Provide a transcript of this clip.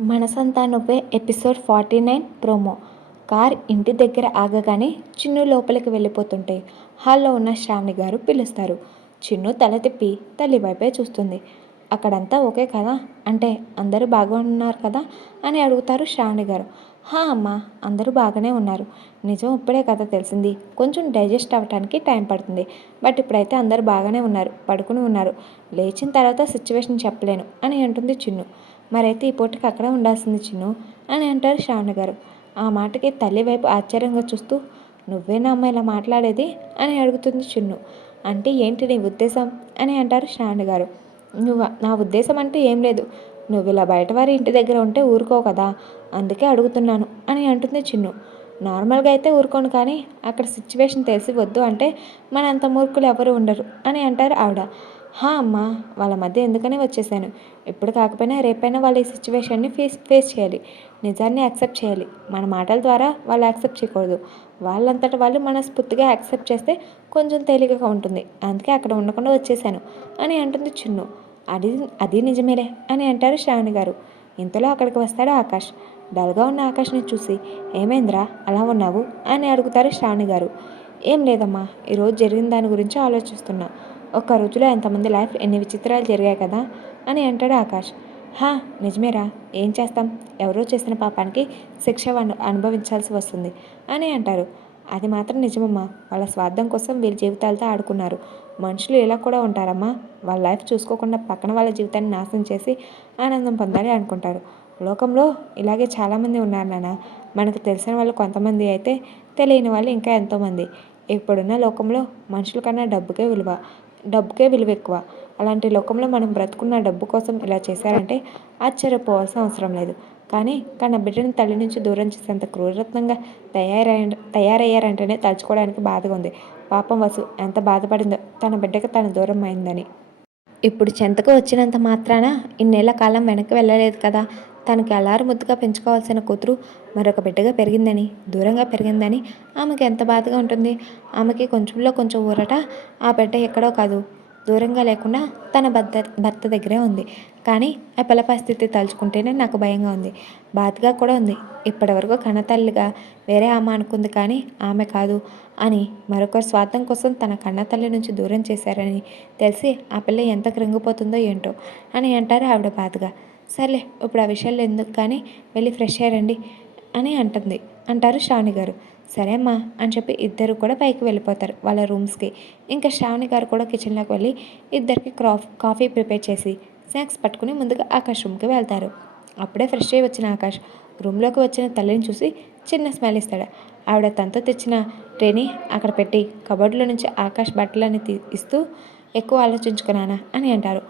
Manasantha Nuvve episode forty nine promo. Car ఇంటి దగ్గర ఆగగానే చిన్ను లోపలికి వెళ్ళిపోతుంటే హాల్లో ఉన్న శ్రావణి గారు పిలుస్తారు. చిన్ను తల తిప్పి తల్లి వైపే చూస్తుంది. అక్కడంతా ఓకే కదా? అంటే అందరూ బాగున్నారు కదా? అని అడుగుతారు శ్రావణి గారు. హా అమ్మ అందరూ బాగానే ఉన్నారు. నిజం ఇప్పుడే కదా తెలిసింది. కొంచెం డైజెస్ట్ అవ్వడానికి టైం పడుతుంది. బట్ ఇప్పుడైతే అందరూ బాగానే ఉన్నారు. పడుకుని ఉన్నారు. లేచిన తర్వాత సిచ్యువేషన్ చెప్పలేను అని అంటుంది చిన్ను. మరైతే ఈ పూటకి అక్కడ ఉండాల్సింది చిన్ను అని అంటారు శ్రావణ గారు. ఆ మాటకి తల్లి వైపు ఆశ్చర్యంగా చూస్తూ నువ్వేనా అమ్మ ఇలా మాట్లాడేది? అని అడుగుతుంది చిన్ను. అంటే ఏంటి నీ ఉద్దేశం? అని అంటారు శ్రావణ గారు. నువ్వు నా ఉద్దేశం అంటే ఏం లేదు. నువ్వు ఇలా బయట వారి ఇంటి దగ్గర ఉంటే ఊరుకో కదా? అందుకే అడుగుతున్నాను అని అంటుంది చిన్ను. నార్మల్గా అయితే ఊరుకోను కానీ అక్కడ సిచ్యువేషన్ తెలిసి వద్దు అంటే మన అంత మూర్ఖులు ఎవరు ఉండరు అని అంటారు ఆవిడ. హా అమ్మా వాళ్ళ మధ్య ఎందుకనే వచ్చేసాను? ఇప్పుడు కాకపోయినా రేపైనా వాళ్ళ ఈ సిచ్యువేషన్ని ఫేస్ ఫేస్ చేయాలి. నిజాన్ని యాక్సెప్ట్ చేయాలి. మన మాటల ద్వారా వాళ్ళు యాక్సెప్ట్ చేయకూడదు. వాళ్ళంతటా వాళ్ళు మనస్ఫూర్తిగా యాక్సెప్ట్ చేస్తే కొంచెం తేలికగా ఉంటుంది. అందుకే అక్కడ ఉండకుండా వచ్చేసాను అని అంటుంది చిన్ను. అది అది నిజమేలే అని అంటారు శ్రావణి గారు. ఇంతలో అక్కడికి వస్తాడు ఆకాష్. డల్గా ఉన్న ఆకాష్ని చూసి ఏమైందిరా? అలా ఉన్నావు? అని అడుగుతారు శ్రావణి గారు. ఏం లేదమ్మా. ఈరోజు జరిగిన దాని గురించి ఆలోచిస్తున్నా. ఒక్క రోజులో ఎంతమంది లైఫ్ ఎన్ని విచిత్రాలు జరిగాయి కదా అని అంటాడు ఆకాష్. హా నిజమేరా ఏం చేస్తాం? ఎవరో చేసిన పాపానికి శిక్ష అనుభవించాల్సి వస్తుంది అని అంటారు. అది మాత్రం నిజమమ్మా వాళ్ళ స్వార్థం కోసం వీళ్ళ జీవితాలతో ఆడుకున్నారు. మనుషులు ఇలా కూడా ఉంటారమ్మా. వాళ్ళ లైఫ్ చూసుకోకుండా పక్కన వాళ్ళ జీవితాన్ని నాశనం చేసి ఆనందం పొందాలి అనుకుంటారు. లోకంలో ఇలాగే చాలామంది ఉన్నారు నాన్న. మనకు తెలిసిన వాళ్ళు కొంతమంది అయితే తెలియని వాళ్ళు ఇంకా ఎంతోమంది. ఇప్పుడున్న లోకంలో మనుషుల కన్నా డబ్బుకే విలువ డబ్బుకే విలువ ఎక్కువ. అలాంటి లోకంలో మనం బ్రతుకున్న డబ్బు కోసం ఇలా చేశారంటే ఆశ్చర్యపోవాల్సిన అవసరం లేదు. కానీ కన్న బిడ్డని తల్లి నుంచి దూరం చేసేంత క్రూరత్నంగా తయారై తయారయ్యారంటేనే తలుచుకోవడానికి బాధగా ఉంది. పాపం వసు ఎంత బాధపడిందో తన బిడ్డకి తన దూరం అయిందని. ఇప్పుడు చెంతకు వచ్చినంత మాత్రాన ఇన్నేళ్ళ కాలం వెనక్కి వెళ్ళలేదు కదా. తనకి అలారు ముద్దుగా పెంచుకోవాల్సిన కూతురు మరొక బిడ్డగా పెరిగిందని దూరంగా పెరిగిందని ఆమెకి ఎంత బాధగా ఉంటుంది. ఆమెకి కొంచెంలో కొంచెం ఊరట ఆ బిడ్డ ఎక్కడో కాదు. దూరంగా లేకుండా తన భర్త భర్త దగ్గరే ఉంది. కానీ ఆ పిల్ల పరిస్థితి తలుచుకుంటేనే నాకు భయంగా ఉంది. బాధగా కూడా ఉంది. ఇప్పటివరకు కన్నతల్లిగా వేరే ఆమె అనుకుంది కానీ ఆమె కాదు అని మరొకరు స్వార్థం కోసం తన కన్నతల్లి నుంచి దూరం చేశారని తెలిసి ఆ పిల్ల ఎంత కృంగిపోతుందో ఏంటో అని అంటారు ఆవిడ బాధగా. సర్లే ఇప్పుడు ఆ విషయాలు ఎందుకు కానీ వెళ్ళి ఫ్రెష్ అయ్యారండి అని అంటుంది. అంటారు శ్రావణి గారు. సరే అమ్మా అని చెప్పి ఇద్దరు కూడా పైకి వెళ్ళిపోతారు వాళ్ళ రూమ్స్కి. ఇంకా శ్రావణి గారు కూడా కిచెన్లోకి వెళ్ళి ఇద్దరికి క్రాఫ్ కాఫీ ప్రిపేర్ చేసి స్నాక్స్ పట్టుకుని ముందుగా ఆకాష్ రూమ్కి వెళ్తారు. అప్పుడే ఫ్రెష్ అయ్యి వచ్చిన ఆకాష్ రూమ్లోకి వచ్చిన తల్లిని చూసి చిన్న స్మెల్ ఇస్తాడు. ఆవిడ తనతో తెచ్చిన ట్రేని అక్కడ పెట్టి కబోర్డ్లో నుంచి ఆకాష్ బట్టలని తీ ఇస్తూ ఎక్కువ ఆలోచించుకున్నానా అని అంటారు.